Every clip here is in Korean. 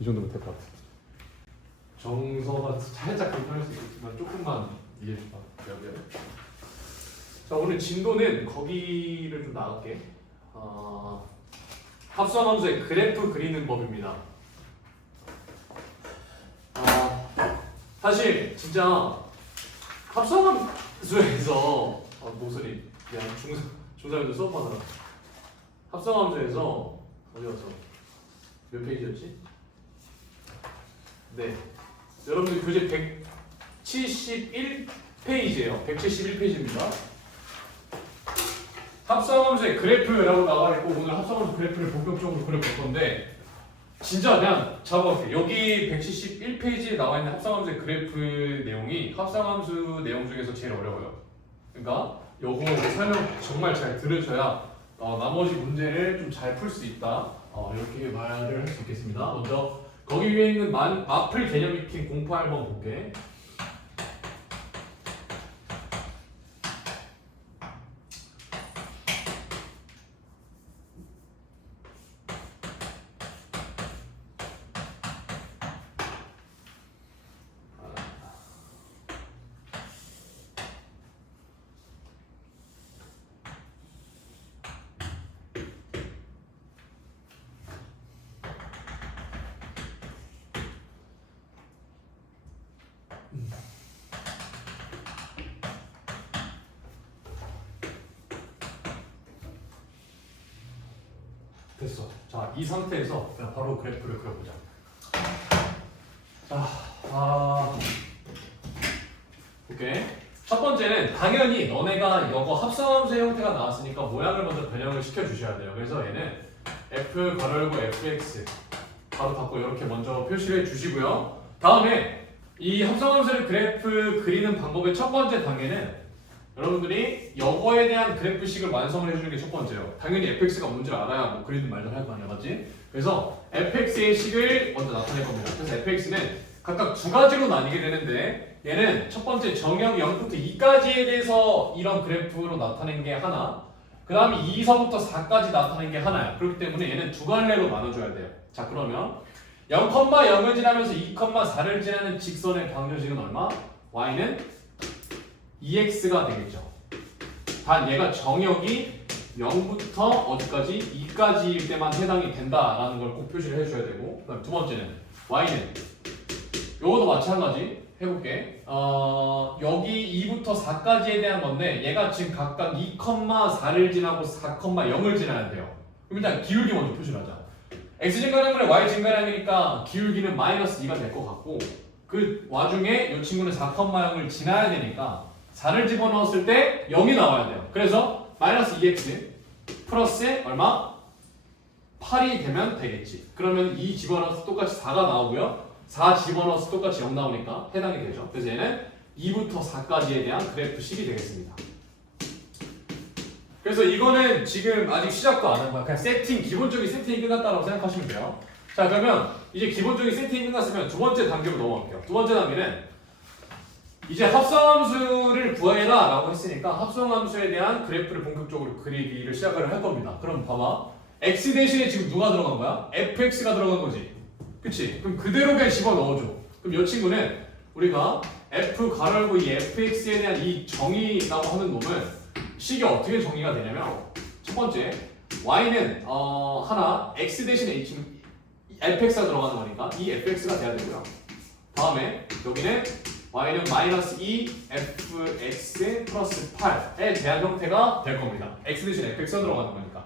이 정도면 될 것 같아. 정서가 살짝 불편할 수 있겠지만 조금만 이해해 봐. 미안. 자, 오늘 진도는 거기를 좀 나갈게. 합성함수의 그래프 그리는 법입니다. 사실 진짜 합성함수에서 목소리 그냥 중사님도 수업하느라 합성함수에서 어디 갔어? 몇 페이지였지? 네, 여러분들 교재 171페이지예요. 171페이지입니다. 합성함수의 그래프라고 나와 있고 오늘 합성함수 그래프를 본격적으로 그려볼 건데 진짜 그냥 잡아볼게요. 여기 171페이지에 나와 있는 합성함수의 그래프 내용이 합성함수 내용 중에서 제일 어려워요. 그러니까 요거 설명 정말 잘 들으셔야 나머지 문제를 좀 잘 풀 수 있다. 이렇게 말을 할 수 있겠습니다. 먼저 거기 위에 있는 마플 개념 익힌 공파 한번 볼게. 됐어. 자, 이 상태에서 그냥 바로 그래프를 그려보자. 자, 오케이. 첫 번째는 당연히 너네가 이거 합성함수의 형태가 나왔으니까 모양을 먼저 변형을 시켜주셔야 돼요. 그래서 얘는 f 괄호 fx 바로 닫고 이렇게 먼저 표시를 해주시고요. 다음에 이 합성함수의 그래프 그리는 방법의 첫 번째 단계는 여러분들이 이거에 대한 그래프식을 완성을 해주는 게 첫 번째예요. 당연히 fx가 뭔지를 알아야 뭐 그리든 말든 할 거 아니야, 맞지? 그래서 fx의 식을 먼저 나타낼 겁니다. 그래서 fx는 각각 두 가지로 나뉘게 되는데 얘는 첫 번째 정역 0부터 2까지에 대해서 이런 그래프로 나타낸 게 하나, 그 다음에 2서부터 4까지 나타낸 게 하나야. 그렇기 때문에 얘는 두 갈래로 나눠줘야 돼요. 자, 그러면 0,0을 지나면서 2,4를 지나는 직선의 방정식은 얼마? y는 2x가 되겠죠. 단 얘가 정역이 0부터 어디까지? 2까지일 때만 해당이 된다라는 걸 꼭 표시를 해줘야 되고, 그다음 두 번째는 y는 요것도 마찬가지 해볼게. 여기 2부터 4까지에 대한 건데 얘가 지금 각각 2,4를 지나고 4,0을 지나야 돼요. 그럼 일단 기울기 먼저 표시를 하자. x 증가량분의 y 증가량이니까 기울기는 마이너스 2가 될 것 같고, 그 와중에 이 친구는 4,0을 지나야 되니까 4를 집어넣었을 때 0이 나와야 돼요. 그래서 마이너스 2x 플러스 얼마? 8이 되면 되겠지. 그러면 2 집어넣어서 똑같이 4가 나오고요. 4 집어넣어서 똑같이 0 나오니까 해당이 되죠. 그래서 얘는 2부터 4까지에 대한 그래프식이 되겠습니다. 그래서 이거는 지금 아직 시작도 안 한 거야. 그냥 기본적인 세팅이 끝났다고 생각하시면 돼요. 자, 그러면 이제 기본적인 세팅이 끝났으면 두 번째 단계로 넘어갈게요. 두 번째 단계는 이제 합성함수를 구해라 라고 했으니까 합성함수에 대한 그래프를 본격적으로 그리기를 시작을 할 겁니다. 그럼 봐봐. x 대신에 지금 누가 들어간 거야? fx가 들어간 거지. 그치? 그럼 그대로 그냥 집어넣어줘. 그럼 이 친구는 우리가 f 가로열고 이 fx에 대한 이 정의라고 하는 놈은 식이 어떻게 정의가 되냐면 첫 번째 y는 하나 x 대신에 이 친구 fx가 들어가는 거니까 이 fx가 돼야 되고요. 다음에 여기는 y는 마이너스 2 fx 플러스 8에 대한 형태가 될 겁니다. x 대신에 fx가 들어가는 거니까.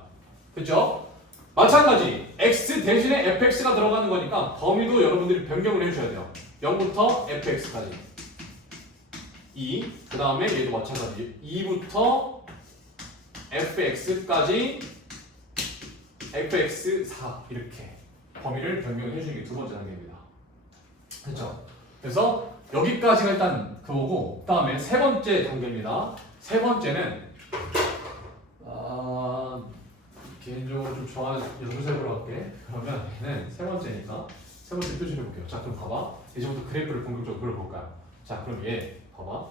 그쵸? 마찬가지 x 대신에 fx가 들어가는 거니까 범위도 여러분들이 변경을 해주셔야 돼요. 0부터 fx까지 2, 그 다음에 얘도 마찬가지 2부터 fx까지 fx4 이렇게 범위를 변경해 주는 게 두 번째 단계입니다. 그렇죠? 그래서 여기까지가 일단 그거고, 그 다음에 세 번째 단계입니다. 세 번째는 개인적으로 좀 좋아하는 연구색으로 할게. 그러면 얘는 세 번째니까 세 번째 표시를 해볼게요. 자, 그럼 봐봐. 이제부터 그래프를 본격적으로 그려볼까요? 자, 그럼 얘 봐봐.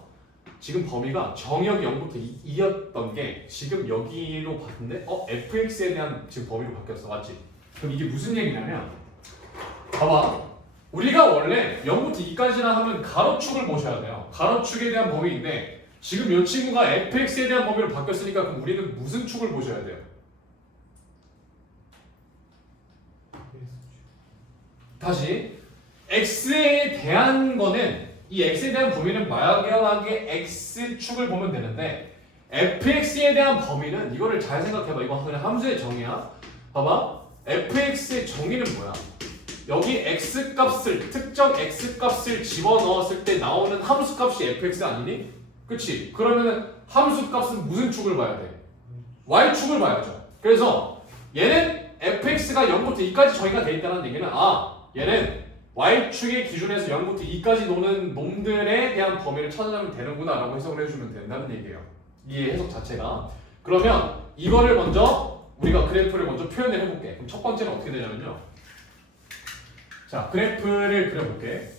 지금 범위가 정역이 0부터 2였던 게 지금 여기로 봤는데 fx에 대한 지금 범위로 바뀌었어. 맞지? 그럼 이게 무슨 얘기냐면 봐봐. 우리가 원래 0부터 2까지나 하면 가로축을 보셔야 돼요. 가로축에 대한 범위인데 지금 이 친구가 fx에 대한 범위로 바뀌었으니까 그럼 우리는 무슨 축을 보셔야 돼요? 다시 x에 대한 거는 이 x에 대한 범위는 막연하게 x축을 보면 되는데 fx에 대한 범위는 이거를 잘 생각해봐. 이거 그냥 함수의 정의야. 봐봐. fx의 정의는 뭐야? 여기 x값을 특정 x값을 집어넣었을 때 나오는 함수값이 fx 아니니? 그치? 그러면은 함수값은 무슨 축을 봐야 돼? y축을 봐야죠. 그래서 얘는 fx가 0부터 2까지 정의가 돼 있다는 얘기는 얘는 y축의 기준에서 0부터 2까지 노는 놈들에 대한 범위를 찾아내면 되는구나 라고 해석을 해주면 된다는 얘기예요. 이 해석 자체가. 그러면 이거를 먼저 우리가 그래프를 먼저 표현을 해볼게. 그럼 첫 번째는 어떻게 되냐면요. 자, 그래프를 그려볼게.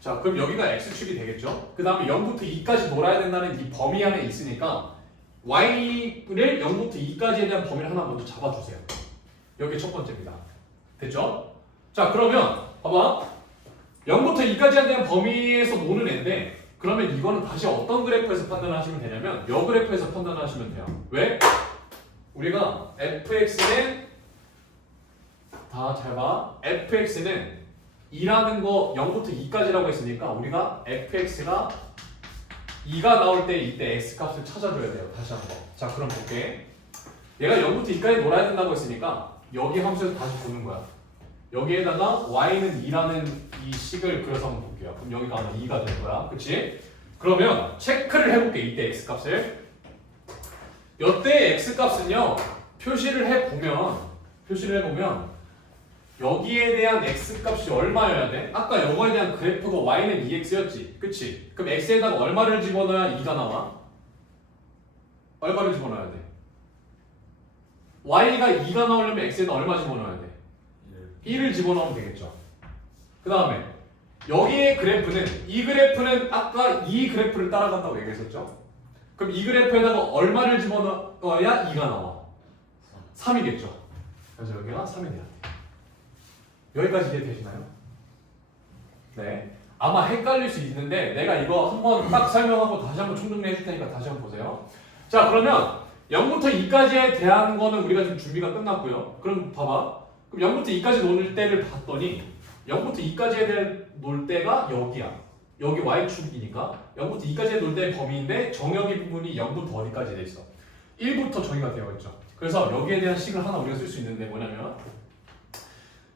자, 그럼 여기가 x축이 되겠죠? 그 다음에 0부터 2까지 놀아야 된다는 이 범위 안에 있으니까 y를 0부터 2까지에 대한 범위를 하나 먼저 잡아주세요. 여기 첫 번째입니다. 됐죠? 자, 그러면 봐봐. 0부터 2까지에 대한 범위에서 노는 애인데 그러면 이거는 다시 어떤 그래프에서 판단하시면 되냐면 이 그래프에서 판단하시면 돼요. 왜? 우리가 fx는 다 잘 봐. fx는 2라는 거 0부터 2까지라고 했으니까 우리가 fx가 2가 나올 때 이때 x값을 찾아줘야 돼요. 다시 한번. 자, 그럼 볼게. 얘가 0부터 2까지 놀아야 된다고 했으니까 여기 함수에서 다시 보는 거야. 여기에다가 y는 2라는 이 식을 그려서 한번 볼게요. 그럼 여기가 아마 2가 될 거야. 그치? 그러면 체크를 해볼게. 이때 x값을. 이때 x값은요. 표시를 해보면 여기에 대한 x값이 얼마여야 돼? 아까 요거에 대한 그래프가 y는 2x였지. 그치? 그럼 x에다가 얼마를 집어넣어야 2가 나와? 얼마를 집어넣어야 돼? y가 2가 나오려면 x에다 얼마 집어넣어야 돼? 1을 집어넣으면 되겠죠. 그 다음에 여기의 그래프는 이 그래프는 아까 이 그래프를 따라간다고 얘기했었죠. 그럼 이 그래프에다가 얼마를 집어넣어야 2가 나와? 3이겠죠. 그래서 여기가 3이 돼야 돼. 여기까지 이해되시나요? 네. 아마 헷갈릴 수 있는데 내가 이거 한번 딱 설명하고 다시 한번 총정리해 줄 테니까 다시 한번 보세요. 자, 그러면 0부터 2까지에 대한 거는 우리가 지금 준비가 끝났고요. 그럼 봐봐. 그럼 0부터 2까지 노는 때를 봤더니 0부터 2까지에 대한 놀 때가 여기야. 여기 y축이니까 0부터 2까지의 놀 때의 범위인데 정역의 부분이 0부터 어디까지 돼 있어? 1부터 정의가 되어 있죠. 그래서 여기에 대한 식을 하나 우리가 쓸 수 있는데 뭐냐면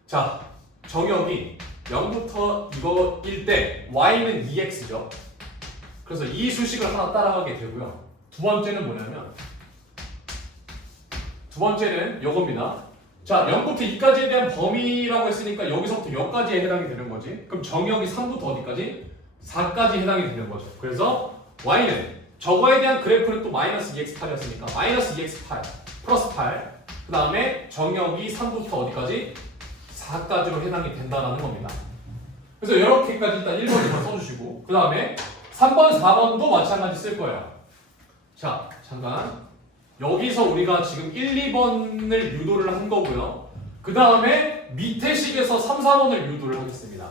자, 정역이 0부터 이거일 때 y는 2x죠. 그래서 이 수식을 하나 따라가게 되고요. 두 번째는 뭐냐면 두 번째는 요겁니다. 자, 0부터 2까지에 대한 범위라고 했으니까 여기서부터 여기까지에 해당이 되는 거지. 그럼 정역이 3부터 어디까지? 4까지 해당이 되는 거죠. 그래서 y는 저거에 대한 그래프는 또 마이너스 2x8이었으니까 마이너스 2x8 플러스 8. 그 다음에 정역이 3부터 어디까지? 4까지로 해당이 된다는 겁니다. 그래서 이렇게까지 일단 1번, 2번 써주시고 그 다음에 3번, 4번도 마찬가지 쓸 거예요. 자, 잠깐 여기서 우리가 지금 1, 2번을 유도를 한 거고요. 그 다음에 밑에 식에서 3, 4번을 유도를 하겠습니다.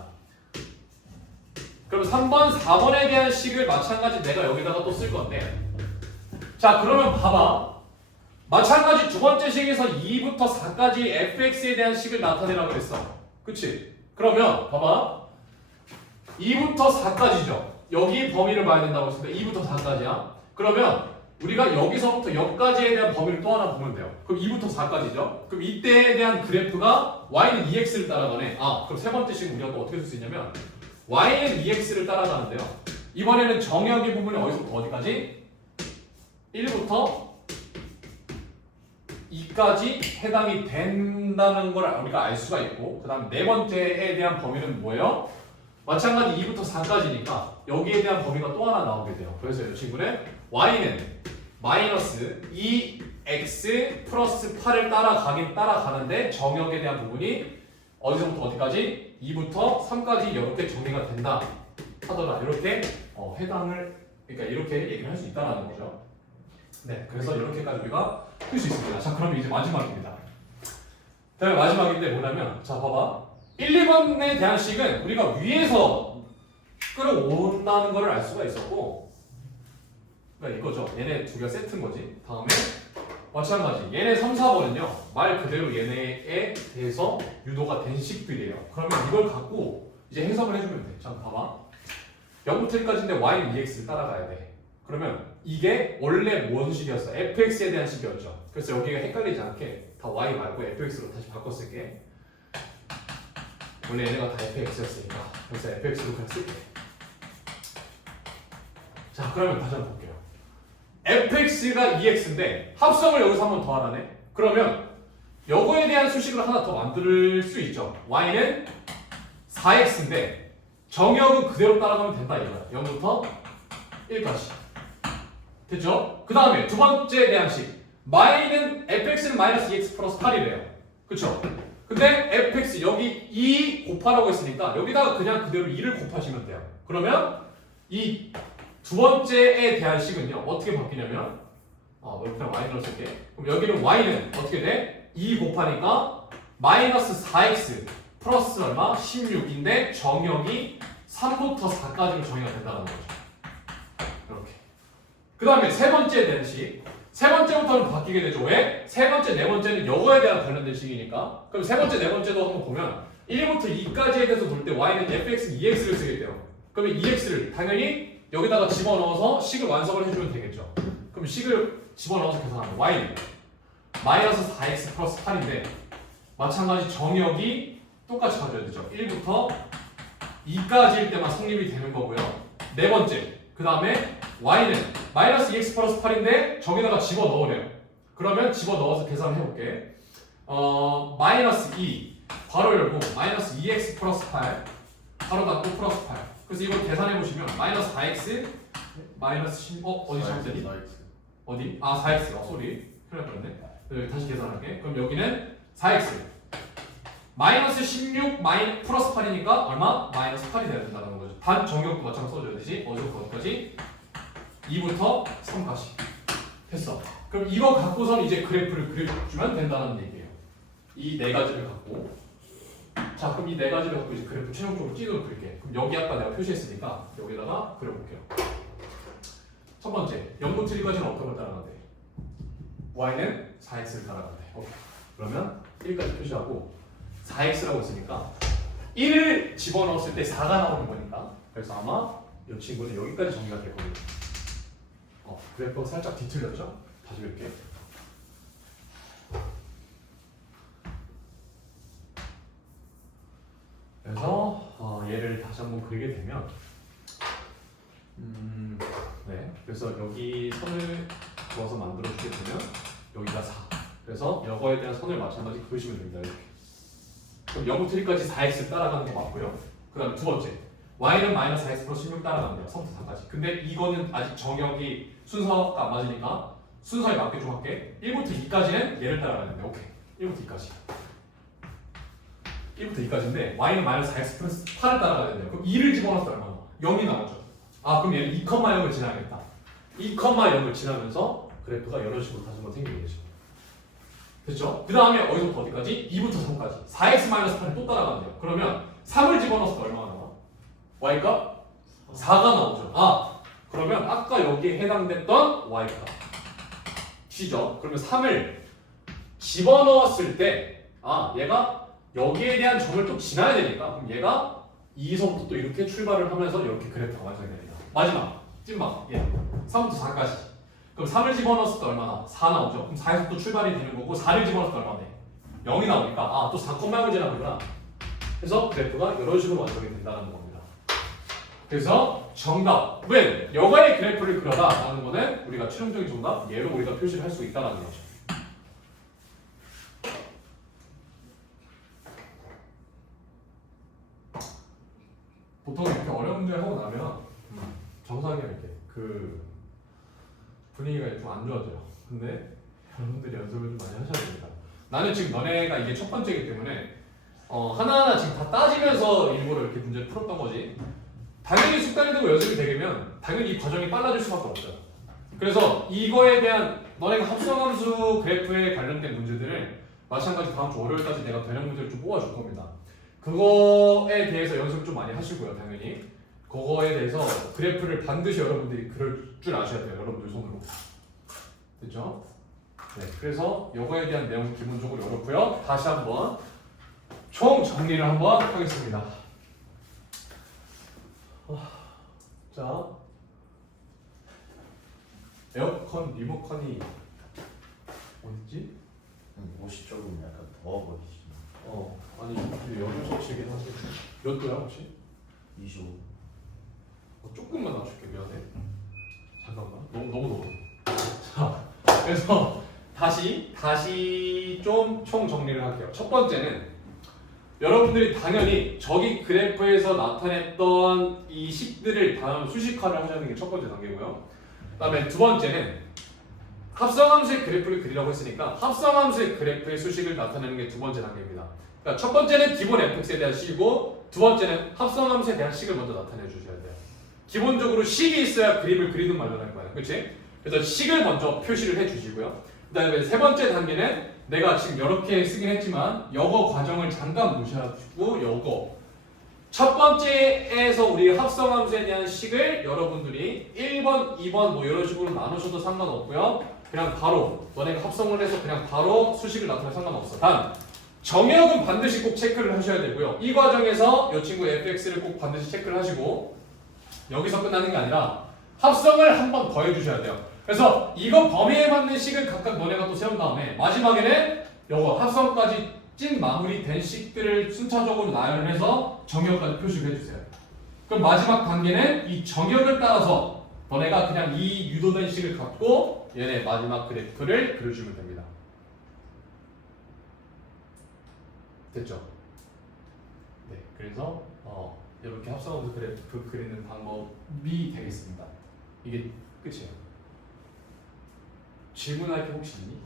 그럼 3번, 4번에 대한 식을 마찬가지 내가 여기다가 또 쓸 건데 자, 그러면 봐봐. 마찬가지 두 번째 식에서 2부터 4까지 fx에 대한 식을 나타내라고 했어. 그치? 그러면 봐봐. 2부터 4까지죠. 여기 범위를 봐야 된다고 했으니까 2부터 4까지야. 그러면 우리가 여기서부터 여기까지에 대한 범위를 또 하나 보면 돼요. 그럼 2부터 4까지죠. 그럼 이때에 대한 그래프가 y는 2x를 따라가네. 그럼 세 번째 식은 우리가 또 어떻게 쓸 수 있냐면 y는 2x를 따라가는데요. 이번에는 정역의 부분이 어디서부터 어디까지? 1부터 2까지 해당이 된다는 걸 우리가 알 수가 있고 그 다음 네 번째에 대한 범위는 뭐예요? 마찬가지 2부터 4까지니까 여기에 대한 범위가 또 하나 나오게 돼요. 그래서 이 친구는 y는 마이너스 2x 플러스 8을 따라가긴 따라가는데 정역에 대한 부분이 어디서부터 어디까지? 2부터 3까지 이렇게 정리가 된다 하더라. 이렇게 해당을 그러니까 이렇게 얘기를 할 수 있다는 거죠. 네, 그래서 이렇게까지 우리가 풀 수 있습니다. 자, 그럼 이제 마지막입니다. 그다음에 마지막인데 뭐냐면 자 봐봐 1, 2번에 대한 식은 우리가 위에서 끌어온다는 거를 알 수가 있었고 그러니까 이거죠. 얘네 두 개가 세트인 거지. 다음에 마찬가지 얘네 3, 4번은요 말 그대로 얘네에 대해서 유도가 된 식들이에요. 그러면 이걸 갖고 이제 해석을 해주면 돼. 자 봐봐 0부터 1까지인데 y는 ex를 따라가야 돼. 그러면 이게 원래 뭔 식이었어? fx에 대한 식이었죠. 그래서 여기가 헷갈리지 않게 다 y 말고 fx로 다시 바꿨을게. 원래 얘네가 다 fx였으니까 그래서 fx로 그냥 쓸게. 자 그러면 다시 한번 볼게요. fx가 2x인데 합성을 여기서 한 번 더 하라네. 그러면 요거에 대한 수식을 하나 더 만들 수 있죠. y는 4x인데 정역은 그대로 따라가면 된다 이거야. 0부터 1까지 됐죠? 그 다음에 두 번째에 대한 식 y는 fx는 마이너스 2x 플러스 8이래요. 그쵸? 근데 fx 여기 2 곱하라고 했으니까 여기다가 그냥 그대로 2를 곱하시면 돼요. 그러면 이 두 번째에 대한 식은요 어떻게 바뀌냐면 여기 그냥 y를 쓸게. 그럼 여기는 y는 어떻게 돼? 2 곱하니까 마이너스 4x 플러스 얼마? 16인데 정역이 3부터 4까지로 정의가 된다는 거죠. 이렇게. 그 다음에 세 번째에 대한 식. 세 번째부터는 바뀌게 되죠. 왜? 세 번째, 네 번째는 요거에 대한 관련된 식이니까. 그럼 세 번째, 네 번째도 한번 보면 1부터 2까지에 대해서 볼 때 y는 fx, 2x를 쓰게 돼요. 그러면 2x를 당연히 여기다가 집어넣어서 식을 완성을 해주면 되겠죠. 그럼 식을 집어넣어서 계산하면 y는 마이너스 4x 플러스 8인데 마찬가지 정역이 똑같이 가져야 되죠. 1부터 2까지일 때만 성립이 되는 거고요. 네 번째, 그 다음에 y는 마이너스 2x 플러스 8인데 저기다가 집어넣으래요. 그러면 집어넣어서 계산을 해볼게. 마이너스 2 괄호 열고 마이너스 2x 플러스 8 괄호 닫고 플러스 8. 그래서 이걸 계산해보시면 마이너스 4x 마이너스 10 어디 잘못됐니? 어디? 4x 쏘리 큰일 날 뻔했네. 다시 계산할게. 그럼 여기는 4x 마이너스 16 플러스 8이니까 얼마? 마이너스 8이 돼야 된다는 거죠. 단 정역도 마찬가지 써줘야 되지. 어디부터 어디까지? 2부터 3까지 됐어. 그럼 이거 갖고선 이제 그래프를 그려주면 된다는 얘기예요. 이 네 가지를 갖고 자 그럼 이 네 가지를 갖고 이제 그래프 최종적으로 찢어 그릴게. 그럼 여기 아까 내가 표시했으니까 여기다가 그려볼게요. 첫 번째 0부터 1까지는 어떤 걸 따라간대? y는 4x를 따라간대. 오케이. 그러면 1까지 표시하고 4x라고 했으니까 1을 집어넣었을 때 4가 나오는 거니까 그래서 아마 이 친구는 여기까지 정리가 될 겁니다. 그래프가 살짝 뒤틀렸죠? 다시 볼게요. 그래서 얘를 다시 한번 그리게 되면 네, 그래서 여기 선을 그어서 만들어주게 되면 여기가 4 그래서 이거에 대한 선을 마찬가지 그으시면 됩니다. 이렇게. 그럼 0부터 1까지 4x 따라가는 거 맞고요. 그 다음에 두 번째 y는 마이너스 4x 플러스 16 따라간대요. 3부터 4까지. 근데 이거는 아직 정역이 순서가 안 맞으니까 순서에 맞게 좀 할게. 1부터 2까지는 얘를 따라가는데 오케이. 1부터 2까지. 1부터 2까지인데 y는 마이너스 4x 플러스 8을 따라가야 된대요. 그럼 2를 집어넣었을 때 얼마나? 0이 나오죠. 그럼 얘는 2,0을 지나야겠다. 2,0을 지나면서 그래프가 이런 식으로 다시 한번 생기게 되죠. 됐죠? 그 다음에 어디서부터 어디까지? 2부터 3까지 4x-8이 또 따라간대요. 그러면 3을 집어넣었을 때 얼마가 나와? y가 4가 나오죠. 그러면 아까 여기에 해당됐던 y가 t죠. 그러면 3을 집어넣었을 때 얘가 여기에 대한 점을 또 지나야 되니까 그럼 얘가 2서부터 또 이렇게 출발을 하면서 이렇게 그래프가 완성이 됩니다. 마지막 찐막 3부터 4까지 그럼 3을 집어넣었을 때 얼마나? 4 나오죠. 그럼 4에서 또 출발이 되는 거고 4를 집어넣었을 때 얼마나 돼? 0이 나오니까 또 4,0을 지나는구나. 그래서 그래프가 이런 식으로 완성이 된다는 겁니다. 그래서 정답은 여과의 그래프를 그려다라는 거는 우리가 최종적인 정답 얘로 우리가 표시를 할 수 있다는 거죠. 보통 이렇게 어려운 데 하고 나면 정상이야 이렇게 그 분위기가 좀 안 좋아져요. 근데 여러분들이 연습을 좀 많이 하셔야 됩니다. 나는 지금 너네가 이게 첫 번째이기 때문에 하나하나 지금 다 따지면서 일부러 이렇게 문제를 풀었던 거지. 당연히 습관이 되고 연습이 되면 당연히 이 과정이 빨라질 수밖에 없어요. 그래서 이거에 대한 너네가 합성함수 그래프에 관련된 문제들을 마찬가지 다음 주 월요일까지 내가 변형 문제를 좀 뽑아줄 겁니다. 그거에 대해서 연습 좀 많이 하시고요, 당연히. 그거에 대해서 그래프를 반드시 여러분들이 그릴 줄 아셔야 돼요, 여러분들 손으로. 됐죠? 네, 그래서 요거에 대한 내용은 기본적으로 이렇고요. 다시 한번 총 정리를 한번 하겠습니다. 자, 에어컨 리모컨이 어딨지? 옷이 조금 약간 더워 보이시네. 아니 여름 섭씨긴 한데 몇 도야 혹시? 25. 조금만 낮출게, 미안해. 잠깐만, 너무 더워. 자, 그래서 다시 좀 총 정리를 할게요. 첫 번째는 여러분들이 당연히 저기 그래프에서 나타냈던 이 식들을 다음 수식화를 하자는 게 첫 번째 단계고요. 그다음에 두 번째는 합성함수의 그래프를 그리라고 했으니까 합성함수의 그래프의 수식을 나타내는 게 두 번째 단계입니다. 그러니까 첫 번째는 기본 fx에 대한 식이고 두 번째는 합성함수에 대한 식을 먼저 나타내 주셔야 돼요. 기본적으로 식이 있어야 그림을 그리든 말든 할 거예요. 그렇지? 그래서 식을 먼저 표시를 해 주시고요. 그다음에 세 번째 단계는 내가 지금 이렇게 쓰긴 했지만 영어 과정을 잠깐 무시하시고 요거 첫 번째에서 우리 합성함수에 대한 식을 여러분들이 1번, 2번 뭐 이런 식으로 나누셔도 상관없고요. 그냥 바로 너네가 합성을 해서 그냥 바로 수식을 나타내도 상관없어. 단 정역은 반드시 꼭 체크를 하셔야 되고요. 이 과정에서 이 친구 fx를 꼭 반드시 체크를 하시고 여기서 끝나는 게 아니라 합성을 한 번 더 해주셔야 돼요. 그래서 이거 범위에 맞는 식을 각각 너네가 또 세운 다음에 마지막에는 요거 합성까지 찐 마무리된 식들을 순차적으로 나열해서 정역까지 표시를 해주세요. 그럼 마지막 단계는 이 정역을 따라서 너네가 그냥 이 유도된 식을 갖고 얘네 마지막 그래프를 그려주면 됩니다. 됐죠? 네, 그래서 이렇게 합성함수 그래프 그리는 방법이 되겠습니다. 이게 끝이에요. 질문할 게 혹시 있니?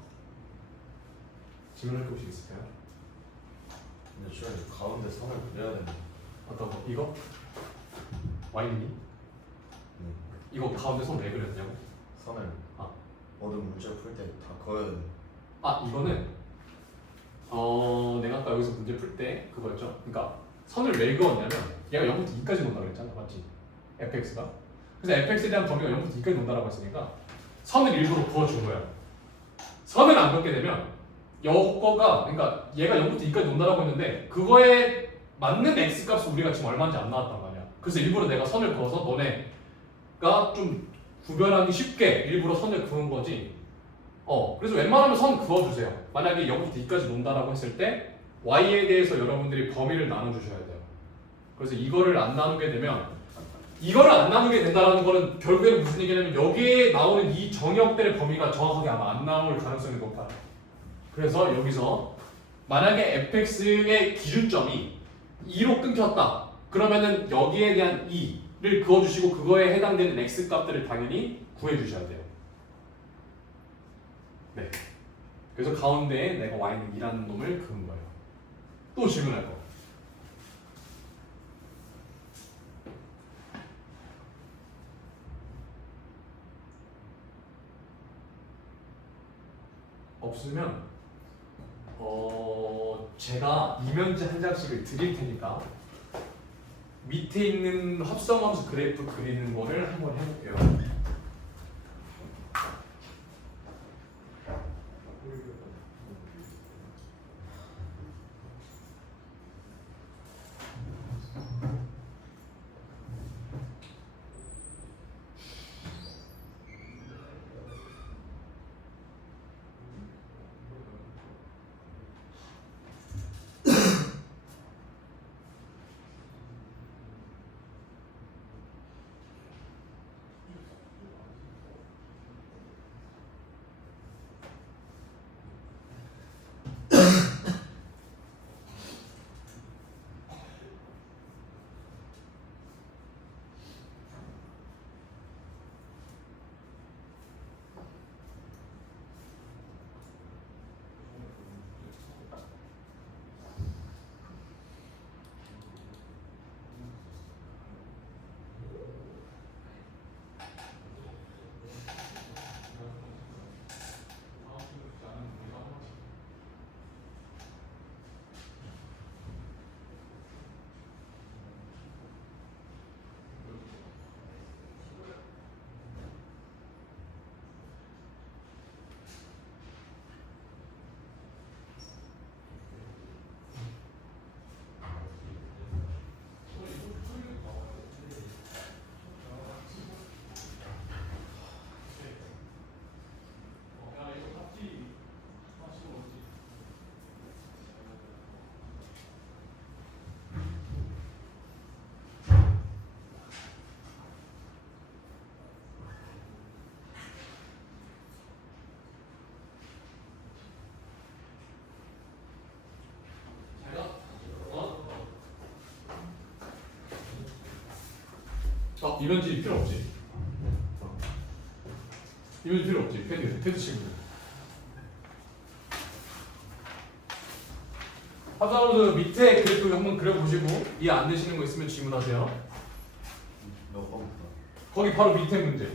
질문할 게 혹시 있을까요? 근데 주연이 가운데 선을 그려야 되는데. 어떤 거? 이거? 와인이니? 이거 가운데 손 왜 그렸냐고? 선을 아. 모든 문제 풀 때 다 그어야 되는데. 이거는 내가 아까 여기서 문제 풀 때 그거였죠. 그러니까 선을 왜 그었냐면 얘가 0부터 2까지 논다 그랬잖아, 맞지? fx가. 그래서 fx에 대한 범위가 0부터 2까지 논다라고 했으니까 선을 일부러 그어준 거야. 선을 안 그었게 되면 여거가 그러니까 얘가 0부터 2까지 논다라고 했는데 그거에 맞는 x 값이 우리가 지금 얼마인지 안 나왔단 말이야. 그래서 일부러 내가 선을 그어서 너네가 좀 구별하기 쉽게 일부러 선을 그은 거지. 그래서 웬만하면 선 그어주세요. 만약에 0부터 2까지 논다라고 했을 때 y에 대해서 여러분들이 범위를 나눠주셔야 돼요. 그래서 이거를 안 나누게 되면 이거를 안 나누게 된다는 거는 결국에는 무슨 얘기냐면 여기에 나오는 이 정역들의 범위가 정확하게 아마 안 나올 가능성이 높아요. 그래서 여기서 만약에 fx의 기준점이 2로 끊겼다. 그러면은 여기에 대한 2를 그어주시고 그거에 해당되는 x 값들을 당연히 구해주셔야 돼요. 네. 그래서 가운데에 내가 y는 2라는 놈을 그은 거예요. 또 질문할 거. 없으면 제가 이면지 한 장씩을 드릴 테니까 밑에 있는 합성함수 그래프 그리는 거를 한번 해볼게요. 이면지 필요 없지. 이면지 필요 없지. 패드 친구. 합성함수 밑에 그래프 한번 그려보시고 이해 안 되시는 거 있으면 질문하세요. 몇 번부터? 거기 바로 밑에 문제.